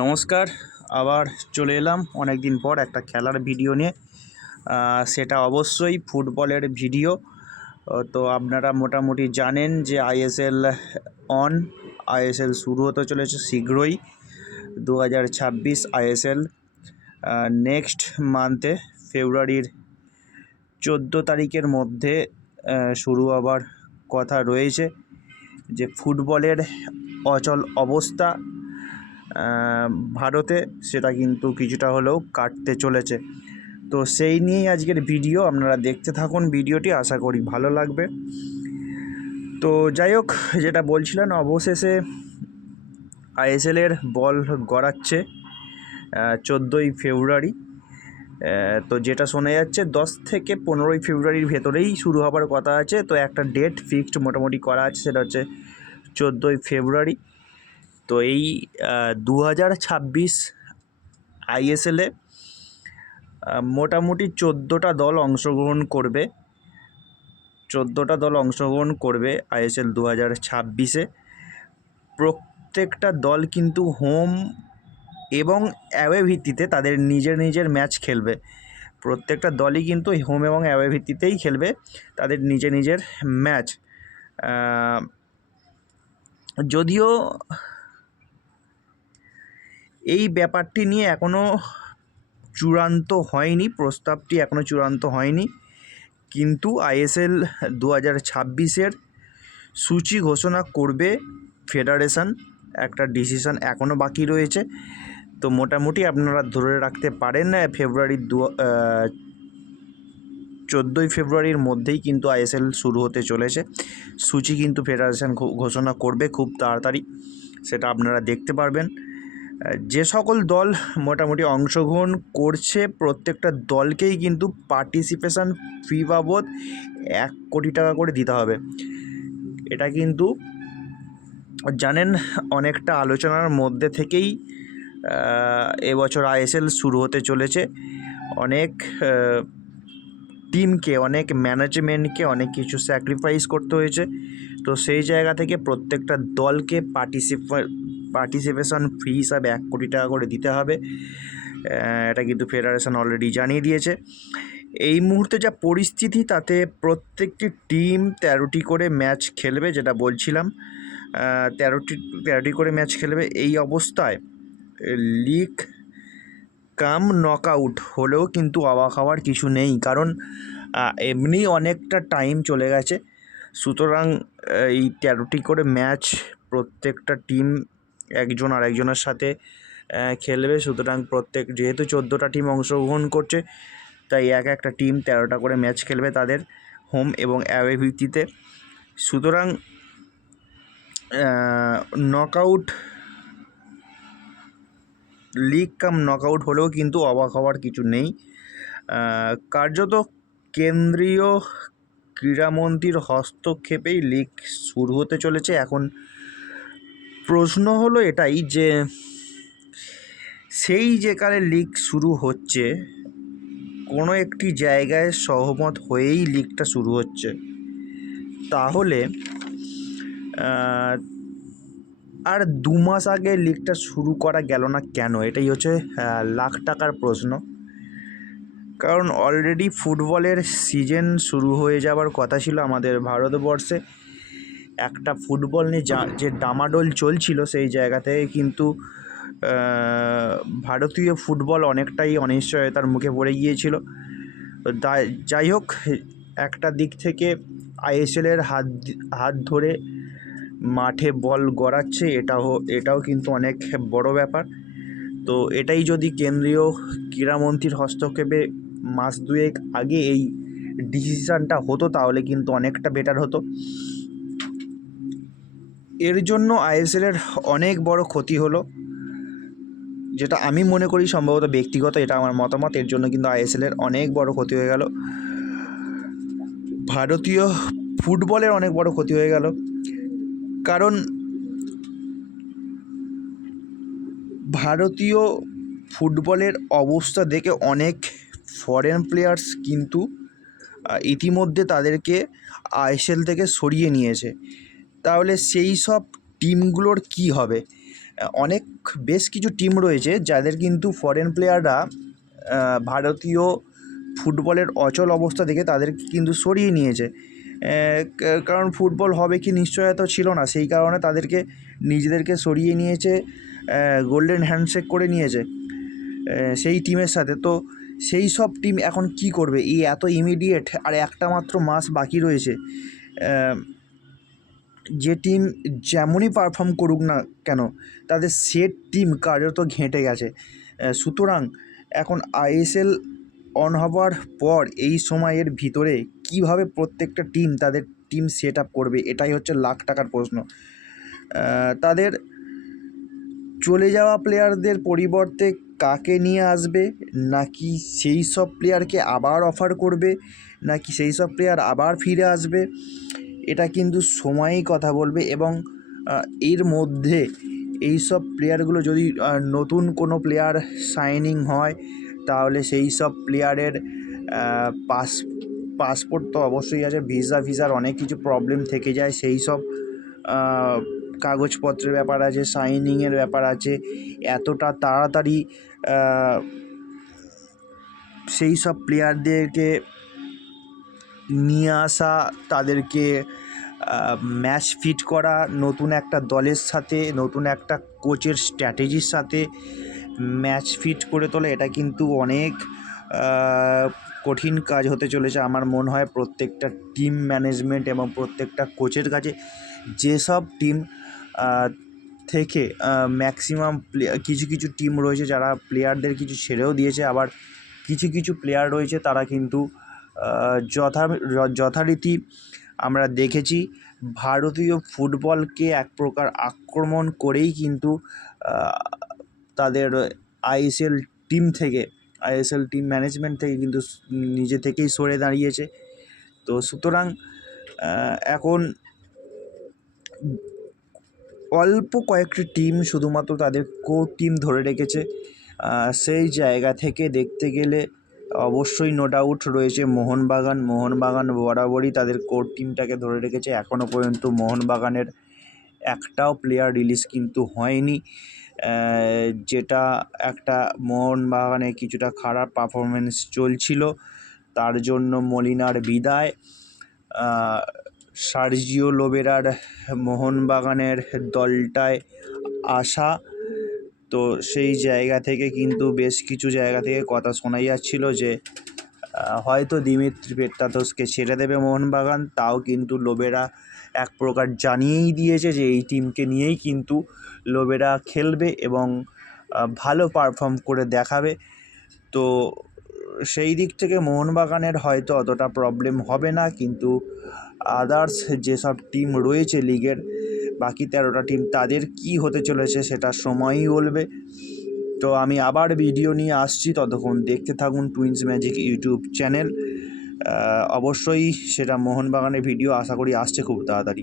নমস্কার। আবার চলে এলাম অনেক দিন পর একটা খেলার ভিডিও নিয়ে। সেটা অবশ্যই ফুটবলের ভিডিও। তো আপনারা মোটামুটি জানেন যে আইএসএল শুরু হতে চলেছে শীঘ্রই। 2026 আইএসএল নেক্সট মান্থে ফেব্রুয়ারির 14 তারিখের মধ্যে শুরু হবার কথা রয়েছে। যে ফুটবলের অচল অবস্থা ভারতে, সেটা কিন্তু কিছুটা হলেও কাটতে চলেছে। তো সেই নিয়েই আজকের ভিডিও, আপনারা দেখতে থাকুন ভিডিওটি, আশা করি ভালো লাগবে। তো যাই হোক, যেটা বলছিলেন, অবশেষে আইএসএলের বল গড়াচ্ছে 14ই ফেব্রুয়ারি। তো যেটা শোনা যাচ্ছে 10 থেকে 15ই ফেব্রুয়ারির ভেতরেই শুরু হবার কথা আছে। তো একটা ডেট ফিক্সড মোটামুটি করা আছে, সেটা হচ্ছে 14ই ফেব্রুয়ারি। তো এই 2026 আইএসএলে মোটামুটি 14টা দল অংশগ্রহণ করবে আইএসএল 2026-এ। প্রত্যেকটা দল কিন্তু হোম এবং অ্যাওয়ে ভিত্তিতে তাদের নিজের ম্যাচ খেলবে। প্রত্যেকটা দলই কিন্তু হোম এবং অ্যাওয়ে ভিত্তিতেই খেলবে তাদের নিজের ম্যাচ। যদিও এই ব্যাপারটি নিয়ে এখনও চূড়ান্ত হয়নি, প্রস্তাবটি এখনও চূড়ান্ত হয়নি, কিন্তু আইএসএল 2026-এর সূচি ঘোষণা করবে ফেডারেশন। একটা ডিসিশন এখনও বাকি রয়েছে। তো মোটামুটি আপনারা ধরে রাখতে পারেন ফেব্রুয়ারির 14ই ফেব্রুয়ারির মধ্যেই কিন্তু আইএসএল শুরু হতে চলেছে। সূচি কিন্তু ফেডারেশন ঘোষণা করবে খুব তাড়াতাড়ি, সেটা আপনারা দেখতে পারবেন। যে সকল দল মোটামুটি অংশগ্রহণ করছে, প্রত্যেকটা দলকেই কিন্তু পার্টিসিপেশন ফি বাবদ 1 কোটি টাকা করে দিতে হবে। এটা কিন্তু জানেন, অনেকটা আলোচনার মধ্যে থেকেই এবছর আইএসএল শুরু হতে চলেছে। অনেক টিমকে, অনেক ম্যানেজমেন্টকে অনেক কিছু স্যাক্রিফাইস করতে হয়েছে। তো সেই জায়গা থেকে প্রত্যেকটা দলকে পার্টিসিপেশন ফি হিসাবে 1 কোটি টাকা করে দিতে হবে। এটা কিন্তু ফেডারেশন অলরেডি জানিয়ে দিয়েছে। এই মুহূর্তে যা পরিস্থিতি, তাতে প্রত্যেকটি টিম 13টি করে ম্যাচ খেলবে, যেটা বলছিলাম 13টি করে ম্যাচ খেলবে। এই অবস্থায় লিগ কাম নকআউট হলেও কিন্তু অবাক হওয়ার কিছু নেই, কারণ এমনি অনেকটা টাইম চলে গেছে। সুতরাং এই 13টি করে ম্যাচ প্রত্যেকটা টিম একজন আরেকজনের সাথে খেলবে। সুতরাং যেহেতু 14টা টিম অংশগ্রহণ করছে, তাই একটা টিম 13টা করে ম্যাচ খেলবে তাদের হোম এবং অ্যাওয়ে ভিত্তিতে। সুতরাং লিগ কাম নকআউট হলেও কিন্তু অবাক হওয়ার কিছু নেই। কার্যত কেন্দ্রীয় ক্রীড়ামন্ত্রীর হস্তক্ষেপেই লিগ শুরু হতে চলেছে। এখন প্রশ্ন হলো এটাই যে, সেই যেকালে লিগ শুরু হচ্ছে, কোনো একটি জায়গায় সহমত হয়েই লিগটা শুরু হচ্ছে, তাহলে আর 2 মাস আগে লিগটা শুরু করা গেল না কেন? এটাই হচ্ছে লাখ টাকার প্রশ্ন। কারণ অলরেডি ফুটবলের সিজন শুরু হয়ে যাওয়ার কথা ছিল আমাদের ভারতবর্ষে। একটা ফুটবল নিয়ে যে ডামাডোল চলছিল, সেই জায়গা থেকে কিন্তু ভারতীয় ফুটবল অনেকটাই অনিশ্চয়তার মুখে পড়ে গিয়েছিল। যাই হোক, একটা দিক থেকে আইএসএলের হাত ধরে মাঠে বল গড়াচ্ছে, এটাও কিন্তু অনেক বড় ব্যাপার। তো এটাই যদি কেন্দ্রীয় ক্রীড়ামন্ত্রীর হস্তক্ষেপে মাস 2 আগে এই ডিসিশানটা হতো, তাহলে কিন্তু অনেকটা বেটার হতো। এর জন্য আইএসএলের অনেক বড় ক্ষতি হলো, যেটা আমি মনে করি, সম্ভবত ব্যক্তিগত, এটা আমার মতামত। এর জন্য কিন্তু আইএসএলের অনেক বড় ক্ষতি হয়ে গেল, ভারতীয় ফুটবলের অনেক বড় ক্ষতি হয়ে গেল। কারণ ভারতীয় ফুটবলের অবস্থা দেখে অনেক ফরেন প্লেয়ার্স কিন্তু ইতিমধ্যে তাদেরকে আইএসএল থেকে সরিয়ে নিয়েছে। তাহলে সেই সব টিমগুলোর কি হবে? অনেক বেশ কিছু টিম রয়েছে যাদের কিন্তু ফরেন প্লেয়াররা ভারতীয় ফুটবলের অচল অবস্থা দেখে তাদেরকে কিন্তু সরিয়ে নিয়েছে। কারণ ফুটবল হবে কি নিশ্চয়তা ছিল না, সেই কারণে তাদেরকে নিজেদেরকে সরিয়ে নিয়েছে, গোল্ডেন হ্যান্ডশেক করে নিয়েছে সেই টিমের সাথে। তো সেই সব টিম এখন কি করবে? এই এত ইমিডিয়েট আর একটা মাত্র মাস বাকি রয়েছে, যে টিম যেমনই পারফর্ম করুক না কেন তাদের সেট টিম কার্যত ঘেঁটে গেছে। সুতরাং এখন আইএসএল অন হওয়ার পর এই সময়ের ভিতরে কিভাবে প্রত্যেকটা টিম তাদের টিম সেট আপ করবে, এটাই হচ্ছে লাখ টাকার প্রশ্ন। তাদের চলে যাওয়া প্লেয়ারদের পরিবর্তে কাকে নিয়ে আসবে, নাকি সেই সব প্লেয়ারকে আবার অফার করবে, নাকি সেই সব প্লেয়ার আবার ফিরে আসবে, এটা কিন্তু সময়ই কথা বলবে। এবং এর মধ্যে এই সব প্লেয়ারগুলো যদি নতুন কোনো প্লেয়ার সাইনিং হয় তাহলে সেই সব প্লেয়ারের পাসপোর্ট তো অবশ্যই আছে, ভিসার অনেক কিছু প্রবলেম থেকে যায়, সেই সব কাগজপত্রের ব্যাপার আছে, সাইনিংয়ের ব্যাপার আছে। এতটা তাড়াতাড়ি সেই সব প্লেয়ারদেরকে নিয়ে আসা, তাদেরকে ম্যাচ ফিট করা, নতুন একটা দলের সাথে নতুন একটা কোচের স্ট্র্যাটেজির সাথে ম্যাচ ফিট করে তোলা, এটা কিন্তু অনেক কঠিন কাজ হতে চলেছে আমার মনে হয় প্রত্যেকটা টিম ম্যানেজমেন্ট এবং প্রত্যেকটা কোচের কাছে। যেসব টিম থেকে ম্যাক্সিমাম কিছু কিছু টিম রয়েছে যারা প্লেয়ারদের কিছু ছেড়েও দিয়েছে, আবার কিছু কিছু প্লেয়ার রয়েছে তারা কিন্তু যথারীতি আমরা দেখেছি ভারতীয় ফুটবলকে এক প্রকার আক্রমণ করেই কিন্তু তাদের আইএসএল টিম ম্যানেজমেন্ট থেকে কিন্তু নিজে থেকেই সরে দাঁড়িয়েছে। তো সুতরাং এখন অল্প কয়েকটি টিম শুধুমাত্র তাদের কোর টিম ধরে রেখেছে। সেই জায়গা থেকে দেখতে গেলে অবশ্যই নো ডাউট রয়েছে মোহনবাগান বরাবরই তাদের কোর টিমটাকে ধরে রেখেছে। এখনও পর্যন্ত মোহনবাগানের একটাও প্লেয়ার রিলিজ কিন্তু হয়নি, যেটা একটা মোহনবাগানে কিছুটা খারাপ পারফরমেন্স চলছিল, তার জন্য মলিনার বিদায়, সার্জিও লোবেরার মোহনবাগানের দলটায় আসা। তো সেই জায়গা থেকে কিন্তু বেশ কিছু জায়গা থেকে কথা শোনা যাচ্ছিল যে হয়তো দিমিত্রি পেট্রাদোসকে ছেড়ে দেবে মোহনবাগান। তাও কিন্তু লোবেরা এক প্রকার জানিয়েই দিয়েছে যে এই টিমকে নিয়েই কিন্তু লোবেরা খেলবে এবং ভালো পারফর্ম করে দেখাবে। তো সেই দিক থেকে মোহনবাগানের হয়তো অতটা প্রবলেম হবে না, কিন্তু আদার্স যেসব টিম রয়েছে লিগের বাকি 13টা টিম, তাদের কি হতে চলেছে সেটা সময়ই বলবে। তো আমি আবার ভিডিও নিয়ে আসছি, ততক্ষণ দেখতে থাকুন টুইন্স ম্যাজিক ইউটিউব চ্যানেল। অবশ্যই সেটা মোহনবাগানের ভিডিও আশা করি আসছে খুব তাড়াতাড়ি।